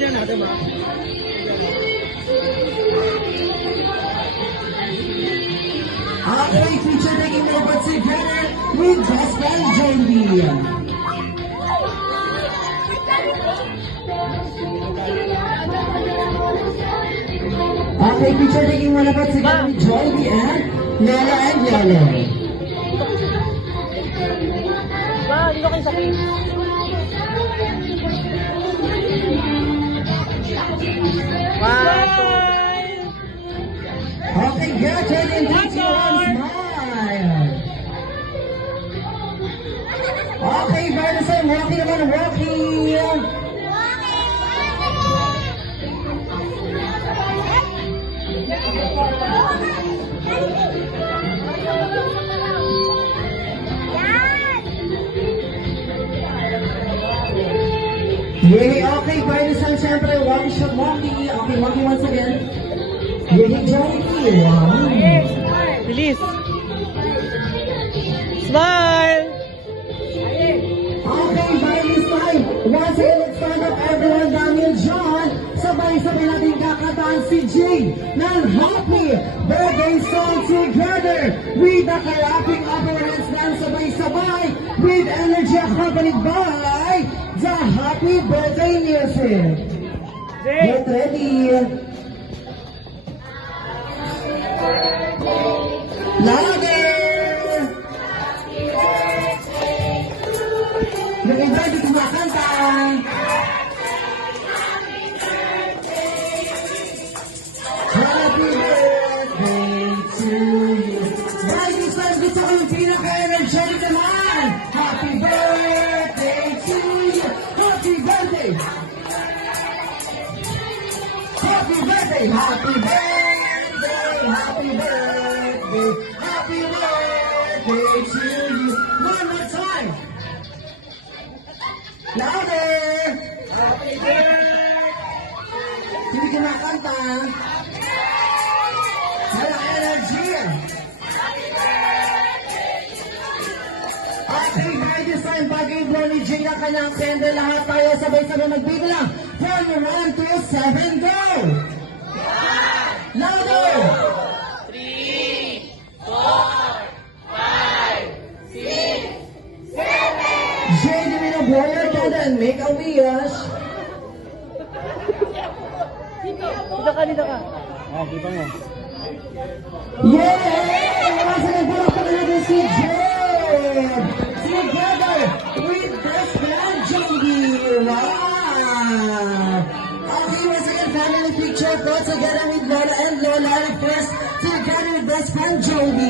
Bigyan natin ba? Okay, feature taking over together with best friend JB. Okay, feature taking over together with JB and Lola and Yolo. Ba, dito kayo sa case. Okay, get it in one smile. Okay, Madison, walking naman, walking. Yay, okay, Madison, syempre, walking shot, walking. Okay, walking once again. Yay, Johnny. Wow. Bilis. Smile! Okay, by this time, once again, let's stand up everyone, Daniel John. Sabay-sabay natin kakataan si Jay ng Happy Birthday Song together with the clapping operates ng sabay-sabay with energy accompanied by the Happy Birthday Music. Get ready. Louder! Yung iba di kumakanta. Happy birthday to you. By this time, gusto ko yung pinaka-energetic naman. Happy birthday to you. Happy birthday. Happy birthday. Happy birthday. Happy birthday. Happy birthday to you. One more time. Louder! Happy birthday! Hindi kumakanta. Wala energy. Okay, by this time, bagay bro ni Jay ang kanyang candle. Lahat tayo sabay-sabay magbibilang. From 1 to 7, go! Louder! 3, 4, 5, 6, 7. Jay, give me the blow your candle and make a wish. Dito ka. Ah, dito mo. Yay! Once again, palakpakan natin si Jade! Together with best friend Joby! Wow! Okay, once again, family picture go together with Lola and Lola. And first, together with best friend Joby.